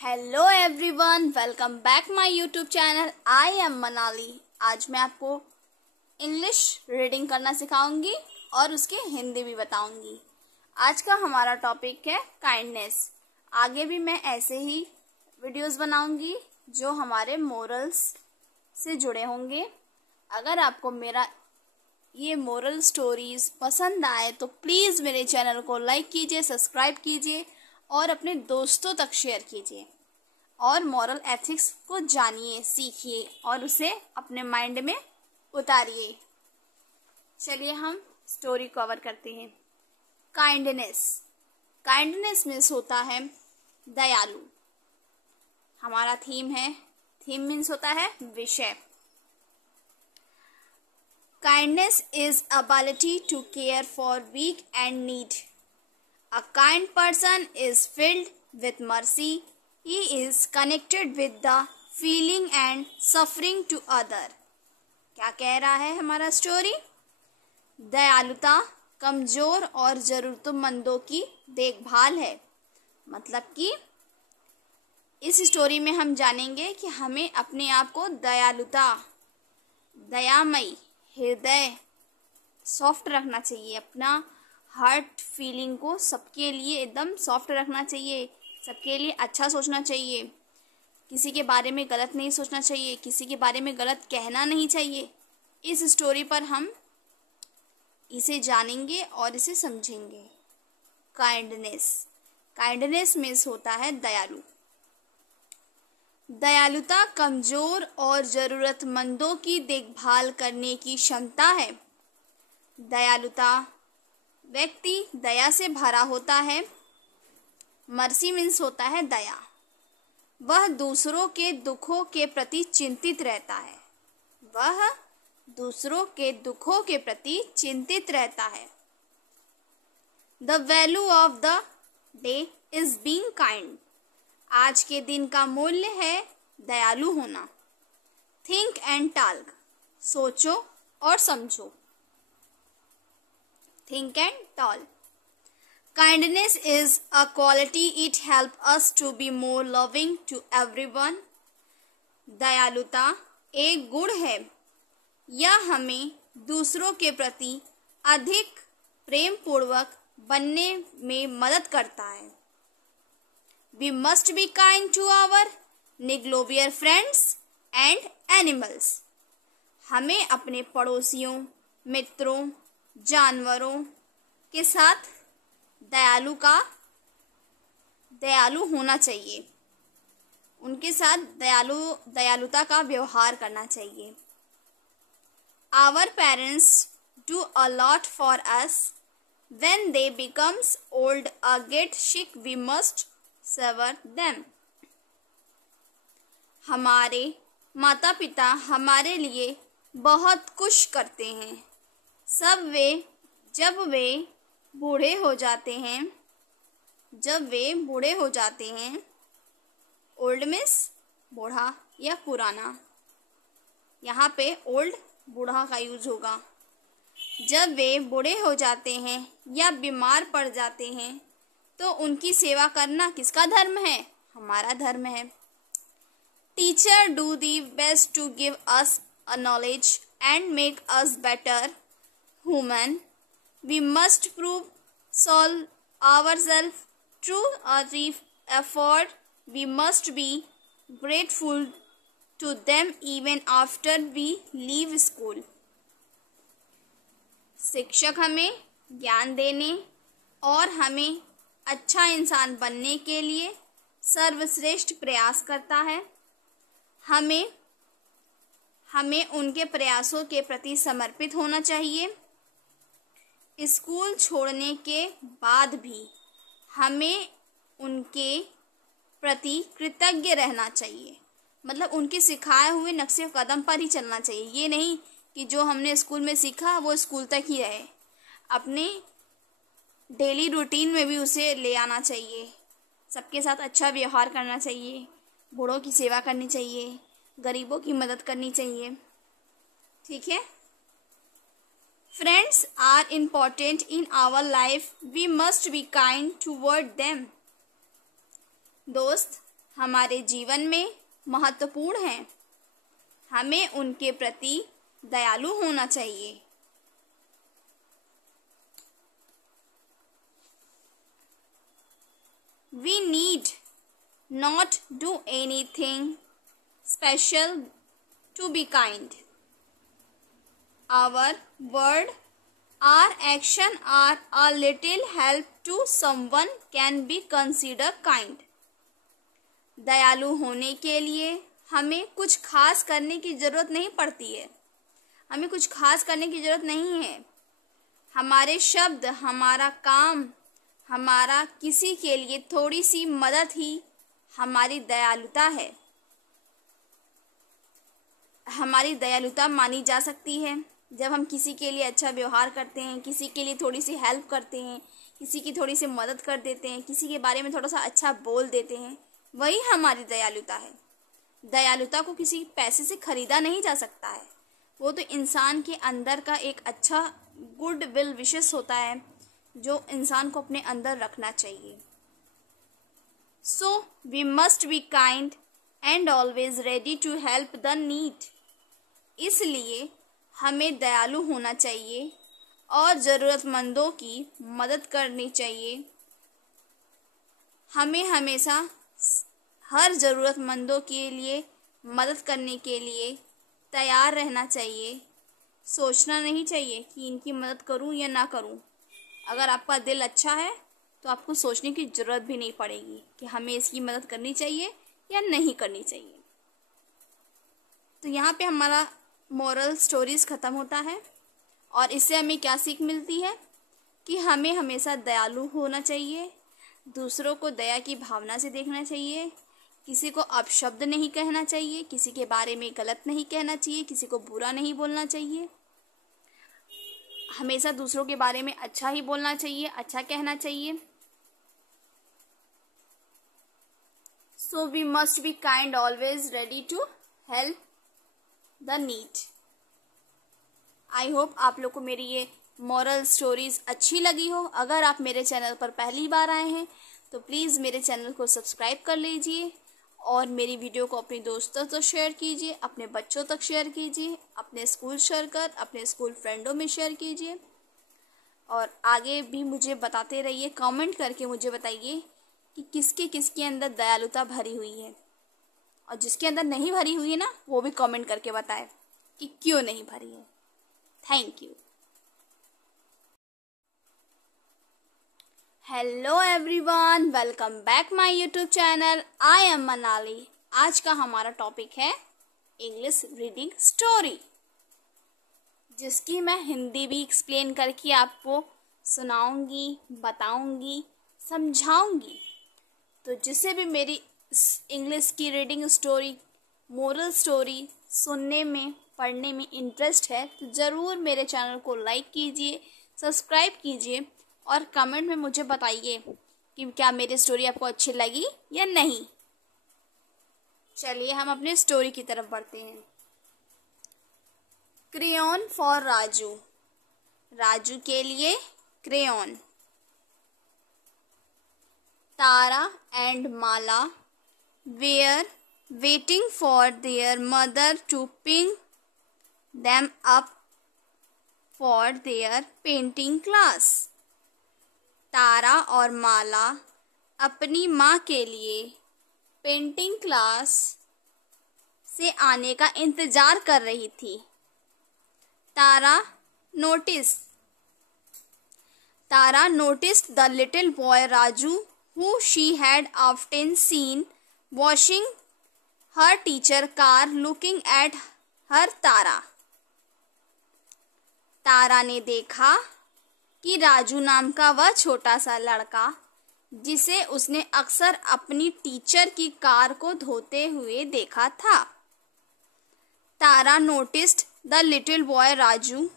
Hello everyone, welcome back my YouTube channel. I am Manali. आज मैं आपको इंग्लिश रीडिंग करना सिखाऊंगी और उसके हिंदी भी बताऊंगी। आज का हमारा टॉपिक है काइंडनेस। आगे भी मैं ऐसे ही वीडियोस बनाऊंगी जो हमारे मोरल्स से जुड़े होंगे। अगर आपको मेरा ये मोरल स्टोरीज पसंद आए तो प्लीज़ मेरे चैनल को लाइक कीजिए, सब्सक्राइब कीजिए और अपने दोस्तों तक शेयर कीजिए और मॉरल एथिक्स को जानिए, सीखिए और उसे अपने माइंड में उतारिए। चलिए हम स्टोरी कवर करते हैं। काइंडनेस। काइंडनेस मीन्स होता है दयालु। हमारा थीम है, थीम मीन्स होता है विषय। Kindness is ability to care for weak and need. A kind person is filled with mercy. He is connected with the feeling and suffering to other. क्या कह रहा है हमारा स्टोरी? दयालुता कमजोर और जरूरतमंदों की देखभाल है। मतलब कि इस स्टोरी में हम जानेंगे कि हमें अपने आप को दयालुता, दयामयी, हृदय सॉफ्ट रखना चाहिए। अपना हार्ट फीलिंग को सबके लिए एकदम सॉफ्ट रखना चाहिए, सबके लिए अच्छा सोचना चाहिए, किसी के बारे में गलत नहीं सोचना चाहिए, किसी के बारे में गलत कहना नहीं चाहिए। इस स्टोरी पर हम इसे जानेंगे और इसे समझेंगे। काइंडनेस। काइंडनेस मीन्स होता है दयालु। दयालुता कमजोर और जरूरतमंदों की देखभाल करने की क्षमता है। दयालुता व्यक्ति दया से भरा होता है। मर्सी मीन्स होता है दया। वह दूसरों के दुखों के प्रति चिंतित रहता है। वह दूसरों के दुखों के प्रति चिंतित रहता है। The value of the day is being kind. आज के दिन का मूल्य है दयालु होना। Think and talc. सोचो और समझो। Think and tall. Kindness is a quality. It helps us to be more loving to everyone. दयालुता एक गुण है। यह हमें दूसरों के प्रति अधिक प्रेम पूर्वक बनने में मदद करता है। We must be kind to our neglobia friends and animals. हमें अपने पड़ोसियों, मित्रों, जानवरों के साथ दयालु होना चाहिए। उनके साथ दयालुता का व्यवहार करना चाहिए। Our parents do a lot for us. When they becomes old or get sick, we must serve them. हमारे माता पिता हमारे लिए बहुत कुछ करते हैं। जब वे बूढ़े हो जाते हैं, ओल्ड मीन्स बूढ़ा या पुराना। यहाँ पे ओल्ड बूढ़ा का यूज होगा। जब वे बूढ़े हो जाते हैं या बीमार पड़ जाते हैं तो उनकी सेवा करना किसका धर्म है? हमारा धर्म है। Teacher do the best to give us a knowledge and make us better human. We must solve ourselves through a effort. We must be grateful to them even after we leave school. शिक्षक हमें ज्ञान देने और हमें अच्छा इंसान बनने के लिए सर्वश्रेष्ठ प्रयास करता है। हमें उनके प्रयासों के प्रति समर्पित होना चाहिए। स्कूल छोड़ने के बाद भी हमें उनके प्रति कृतज्ञ रहना चाहिए। मतलब उनके सिखाए हुए नक्शे कदम पर ही चलना चाहिए। ये नहीं कि जो हमने स्कूल में सीखा वो स्कूल तक ही रहे। अपने डेली रूटीन में भी उसे ले आना चाहिए। सबके साथ अच्छा व्यवहार करना चाहिए। बूढ़ों की सेवा करनी चाहिए। गरीबों की मदद करनी चाहिए। ठीक है। Friends are important in our life. We must be kind toward them. दोस्त हमारे जीवन में महत्वपूर्ण हैं। हमें उनके प्रति दयालु होना चाहिए। We need not do anything special to be kind. Our word, our action or a little help to someone can be considered kind. दयालु होने के लिए हमें कुछ खास करने की ज़रूरत नहीं पड़ती है। हमें कुछ खास करने की ज़रूरत नहीं है। हमारे शब्द, हमारा काम, हमारा किसी के लिए थोड़ी सी मदद ही हमारी दयालुता है। हमारी दयालुता मानी जा सकती है जब हम किसी के लिए अच्छा व्यवहार करते हैं, किसी के लिए थोड़ी सी हेल्प करते हैं, किसी की थोड़ी सी मदद कर देते हैं, किसी के बारे में थोड़ा सा अच्छा बोल देते हैं, वही हमारी दयालुता है। दयालुता को किसी पैसे से खरीदा नहीं जा सकता है। वो तो इंसान के अंदर का एक अच्छा गुड विल विशेस होता है जो इंसान को अपने अंदर रखना चाहिए। So we must be kind and always ready to help the need. इसलिए हमें दयालु होना चाहिए और ज़रूरतमंदों की मदद करनी चाहिए। हमें हमेशा हर ज़रूरतमंदों के लिए मदद करने के लिए तैयार रहना चाहिए। सोचना नहीं चाहिए कि इनकी मदद करूं या ना करूं। अगर आपका दिल अच्छा है तो आपको सोचने की ज़रूरत भी नहीं पड़ेगी कि हमें इसकी मदद करनी चाहिए या नहीं करनी चाहिए। तो यहाँ पे हमारा मोरल स्टोरीज़ ख़त्म होता है और इससे हमें क्या सीख मिलती है कि हमें हमेशा दयालु होना चाहिए, दूसरों को दया की भावना से देखना चाहिए, किसी को अपशब्द नहीं कहना चाहिए, किसी के बारे में गलत नहीं कहना चाहिए, किसी को बुरा नहीं बोलना चाहिए, हमेशा दूसरों के बारे में अच्छा ही बोलना चाहिए, अच्छा कहना चाहिए। So we must be kind, always ready to help the need. I hope आप लोग को मेरी ये मॉरल स्टोरीज अच्छी लगी हो। अगर आप मेरे चैनल पर पहली बार आए हैं तो प्लीज़ मेरे चैनल को सब्सक्राइब कर लीजिए और मेरी वीडियो को अपने दोस्तों तक शेयर कीजिए, अपने बच्चों तक शेयर कीजिए, अपने स्कूल सर्कल, अपने स्कूल फ्रेंडों में शेयर कीजिए और आगे भी मुझे बताते रहिए। कमेंट करके मुझे बताइए कि किसके अंदर दयालुता भरी हुई है और जिसके अंदर नहीं भरी हुई है ना, वो भी कमेंट करके बताए कि क्यों नहीं भरी है। Thank you. Hello everyone, welcome back my YouTube channel. I am Manali. आज का हमारा टॉपिक है इंग्लिश रीडिंग स्टोरी, जिसकी मैं हिंदी भी एक्सप्लेन करके आपको सुनाऊंगी, बताऊंगी, समझाऊंगी। तो जिसे भी मेरी इंग्लिश की रीडिंग स्टोरी, मोरल स्टोरी सुनने में, पढ़ने में इंटरेस्ट है तो ज़रूर मेरे चैनल को लाइक कीजिए, सब्सक्राइब कीजिए और कमेंट में मुझे बताइए कि क्या मेरी स्टोरी आपको अच्छी लगी या नहीं। चलिए हम अपनी स्टोरी की तरफ बढ़ते हैं। Crayon for Raju. राजू के लिए crayon. Tara and Mala were waiting for their mother to pick them up for their painting class. तारा और माला अपनी माँ के लिए पेंटिंग क्लास से आने का इंतज़ार कर रही थी। तारा noticed the little boy Raju, who she had often seen washing her teacher car, looking at her. तारा ने देखा कि राजू नाम का वह छोटा सा लड़का, जिसे उसने अक्सर अपनी टीचर की कार को धोते हुए देखा था। तारा noticed the little boy Raju,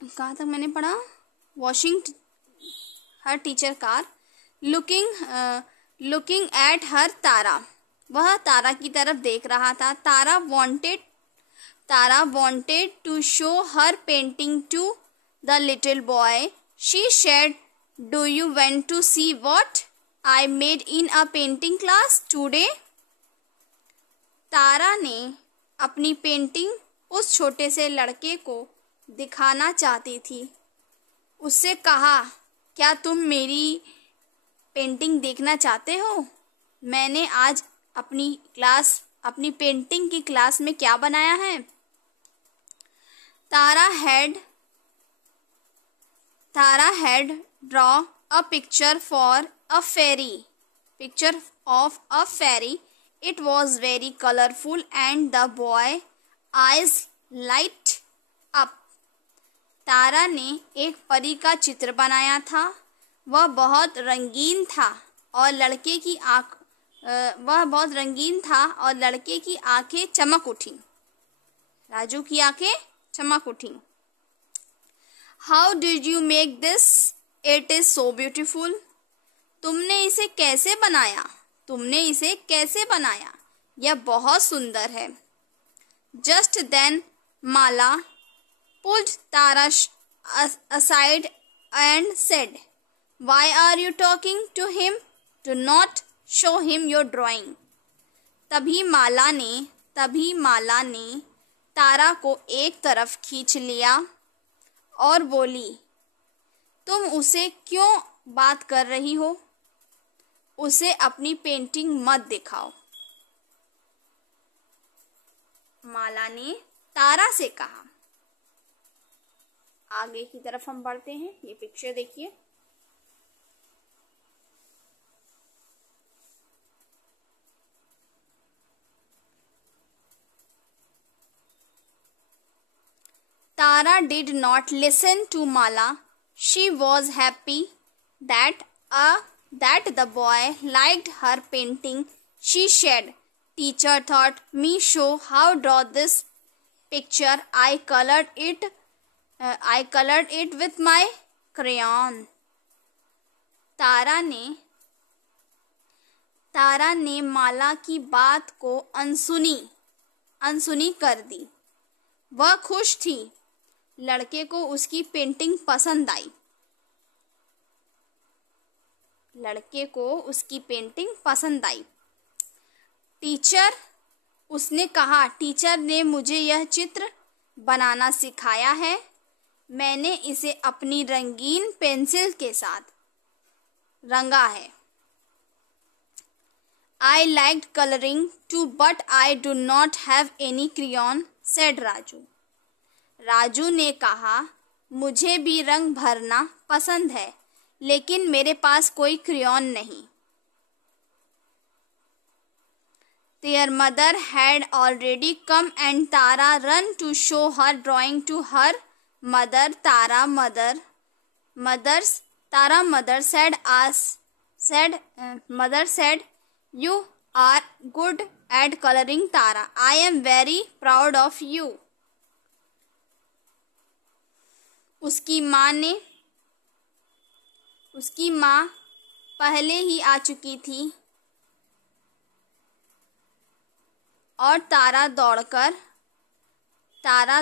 कहाँ तक मैंने पढ़ा? Washing her teacher car, looking at her Tara, वह तारा की तरफ देख रहा था। तारा wanted to show her painting to the little boy. She said, "Do you want to see what I made in a painting class today?" तारा ने अपनी painting उस छोटे से लड़के को दिखाना चाहती थी। उससे कहा, क्या तुम मेरी पेंटिंग देखना चाहते हो? मैंने आज अपनी पेंटिंग की क्लास में क्या बनाया है? तारा had draw a picture of a fairy. It was very colorful and the boy eyes light up. तारा ने एक परी का चित्र बनाया था। वह बहुत रंगीन था और लड़के की आंखें चमक उठी। राजू की आंखें चमक उठी। How did you make this? It is so beautiful. तुमने इसे कैसे बनाया? यह बहुत सुंदर है। Just then, Mala pulled Tara aside and said, "Why are you talking to him? Do not show him your drawing." तभी माला ने तारा को एक तरफ खींच लिया और बोली, तुम उसे क्यों बात कर रही हो? उसे अपनी पेंटिंग मत दिखाओ। माला ने तारा से कहा। आगे की तरफ हम बढ़ते हैं। ये पिक्चर देखिए। Tara did not listen to Mala. She was happy that the boy liked her painting. She said, "Teacher taught me show how draw this picture. I colored it with my crayon." तारा ने माला की बात को अनसुनी कर दी। वह खुश थी। लड़के को उसकी पेंटिंग पसंद आई। उसने कहा, टीचर ने मुझे यह चित्र बनाना सिखाया है। मैंने इसे अपनी रंगीन पेंसिल के साथ रंगा है। I liked coloring too, but I do not have any crayon, said Raju. Raju ने कहा, मुझे भी रंग भरना पसंद है, लेकिन मेरे पास कोई क्रेयॉन नहीं। Their mother had already come and Tara ran to show her drawing to her mother. Mother said, "You are good at coloring, Tara. I am very proud of you." उसकी माँ पहले ही आ चुकी थी और तारा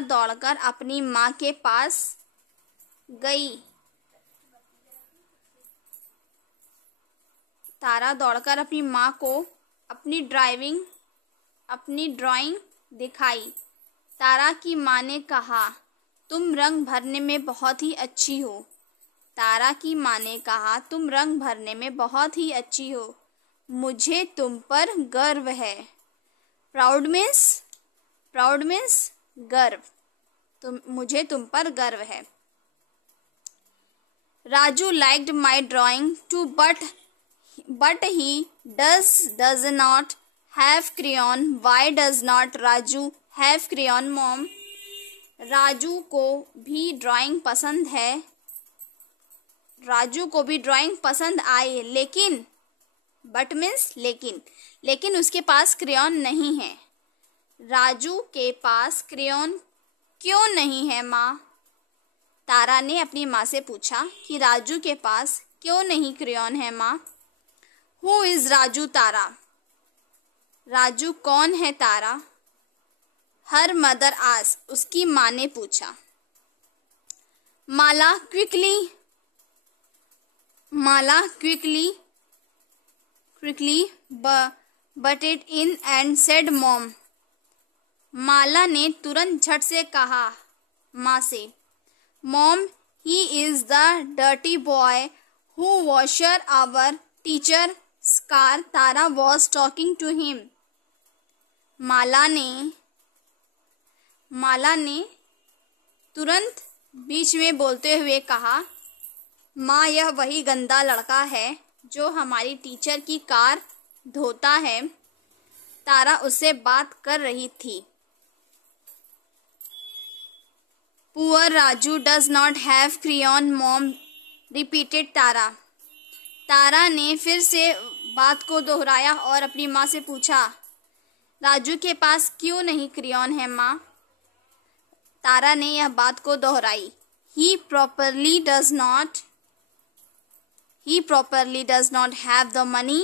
दौड़कर अपनी माँ के पास गई। तारा दौड़कर अपनी माँ को अपनी ड्राइंग दिखाई। तारा की माँ ने कहा, तुम रंग भरने में बहुत ही अच्छी हो। मुझे तुम पर गर्व है। प्राउड मीन्स गर्व। मुझे तुम पर गर्व है। Raju liked my drawing too, but he does not have crayon. Why does not Raju have crayon, mom? Raju को भी ड्राइंग पसंद आई, लेकिन उसके पास क्रेयॉन नहीं है। राजू के पास क्रेयॉन क्यों नहीं है, माँ? तारा ने अपनी माँ से पूछा कि राजू के पास क्यों नहीं क्रेयॉन है, माँ? Who is राजू, तारा? राजू कौन है, तारा? हर मदर आस्क्ड, उसकी माँ ने पूछा। Mala quickly butted in and said, "Mom." माला ने तुरंत झट से कहा माँ से, "Mom, he is the dirty boy who washed our teacher's car. Tara was talking to him." माला ने तुरंत बीच में बोलते हुए कहा, "माँ, यह वही गंदा लड़का है जो हमारी टीचर की कार धोता है। तारा उससे बात कर रही थी." Poor Raju does not have crayon, Mom repeated Tara. तारा ने फिर से बात को दोहराया और अपनी माँ से पूछा, राजू के पास क्यों नहीं क्रेयॉन है माँ? तारा ने यह बात को दोहराई। He properly does not have the money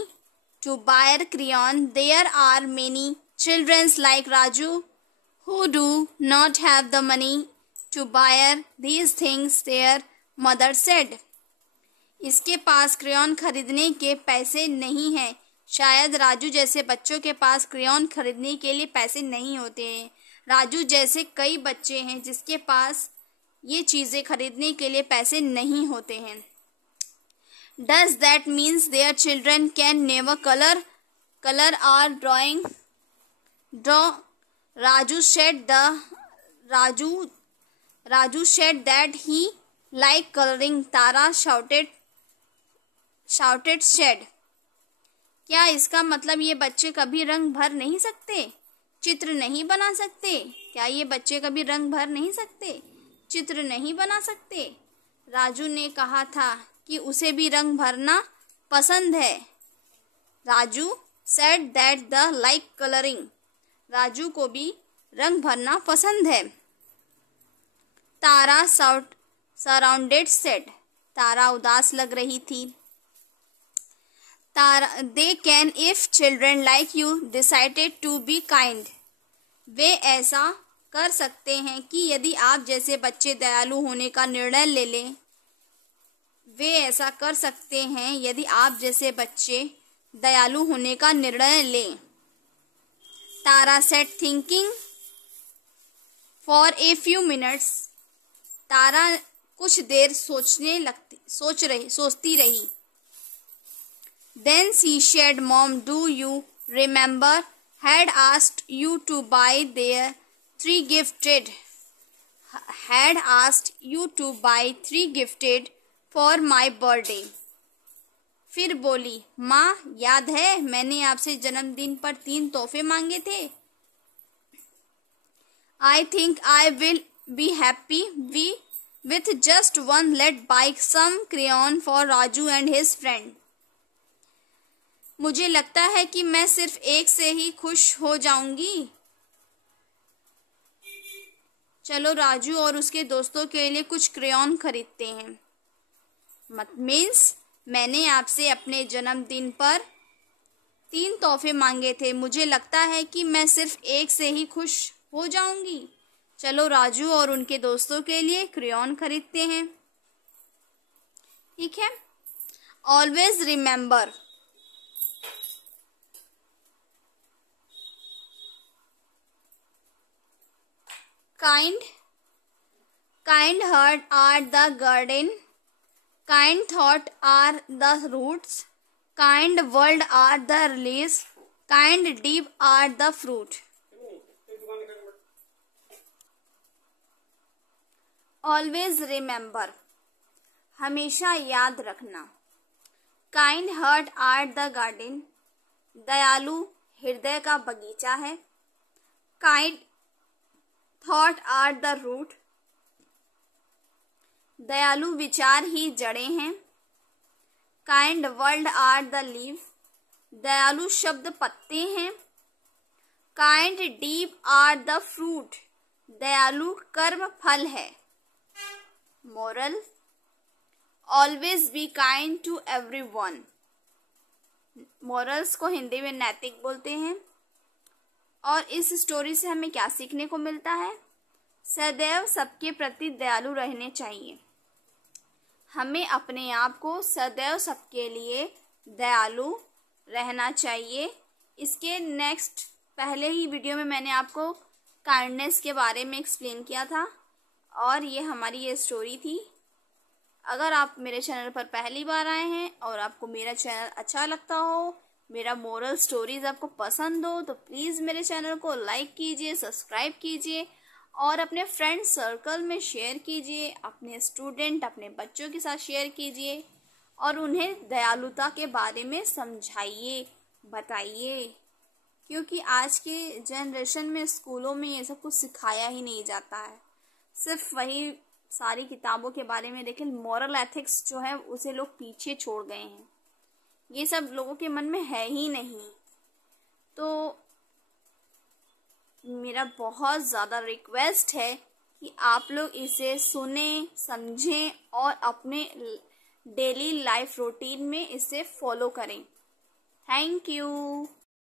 to buy a crayon. There are many children like Raju who do not have the money to buy these things, their mother said. इसके पास crayon खरीदने के पैसे नहीं हैं। शायद राजू जैसे बच्चों के पास क्रेयॉन खरीदने के लिए पैसे नहीं होते हैं। राजू जैसे कई बच्चे हैं जिसके पास ये चीज़ें खरीदने के लिए पैसे नहीं होते हैं। Does that means their children can never color or draw? Raju said that he liked coloring. Tara shouted. क्या इसका मतलब ये बच्चे कभी रंग भर नहीं सकते, चित्र नहीं बना सकते? क्या ये बच्चे कभी रंग भर नहीं सकते, चित्र नहीं बना सकते? राजू ने कहा था कि उसे भी रंग भरना पसंद है। Raju said that the like coloring. Raju को भी रंग भरना पसंद है। तारा surrounded said. तारा उदास लग रही थी। They can if children like you decided to be kind. वे ऐसा कर सकते हैं कि यदि आप जैसे बच्चे दयालु होने का निर्णय ले लें। वे ऐसा कर सकते हैं यदि आप जैसे बच्चे दयालु होने का निर्णय लें। तारा said thinking for a few minutes. तारा कुछ देर सोचती रही। Then she said, "Mom, do you remember had asked you to buy three gifted for my birthday." फिर बोली, माँ, याद है मैंने आपसे जन्मदिन पर 3 तोहफे मांगे थे? I think I will be happy with just one. Let's buy some crayon for Raju and his friend. मुझे लगता है कि मैं सिर्फ एक से ही खुश हो जाऊंगी। चलो राजू और उसके दोस्तों के लिए कुछ क्रेयॉन खरीदते हैं। मीन्स मैंने आपसे अपने जन्मदिन पर 3 तोहफे मांगे थे। मुझे लगता है कि मैं सिर्फ एक से ही खुश हो जाऊंगी। चलो राजू और उनके दोस्तों के लिए क्रेयॉन खरीदते हैं। ठीक है। Always remember, kind heart are the garden, kind thought are the roots, kind word are the leaves, kind deed are the fruit. Always remember, हमेशा याद रखना। Kind heart are the garden, दयालु हृदय का बगीचा है। Kind thought are the root, दयालु विचार ही जड़ें हैं। Kind word are the leaf, दयालु शब्द पत्ते हैं। Kind deed are the fruit, दयालु कर्म फल है। Moral, always be kind to everyone. Morals को हिंदी में नैतिक बोलते हैं। और इस स्टोरी से हमें क्या सीखने को मिलता है? सदैव सबके प्रति दयालु रहने चाहिए। हमें अपने आप को सदैव सबके लिए दयालु रहना चाहिए। इसके नेक्स्ट पहले ही वीडियो में मैंने आपको काइंडनेस के बारे में एक्सप्लेन किया था और ये हमारी ये स्टोरी थी। अगर आप मेरे चैनल पर पहली बार आए हैं और आपको मेरा चैनल अच्छा लगता हो, मेरा मोरल स्टोरीज आपको पसंद हो, तो प्लीज़ मेरे चैनल को लाइक कीजिए, सब्सक्राइब कीजिए और अपने फ्रेंड सर्कल में शेयर कीजिए, अपने स्टूडेंट, अपने बच्चों के साथ शेयर कीजिए और उन्हें दयालुता के बारे में समझाइए, बताइए। क्योंकि आज के जनरेशन में स्कूलों में ये सब कुछ सिखाया ही नहीं जाता है। सिर्फ वही सारी किताबों के बारे में, लेकिन मॉरल एथिक्स जो है उसे लोग पीछे छोड़ गए हैं। ये सब लोगों के मन में है ही नहीं। तो मेरा बहुत ज़्यादा रिक्वेस्ट है कि आप लोग इसे सुने, समझें और अपने डेली लाइफ रूटीन में इसे फॉलो करें। Thank you.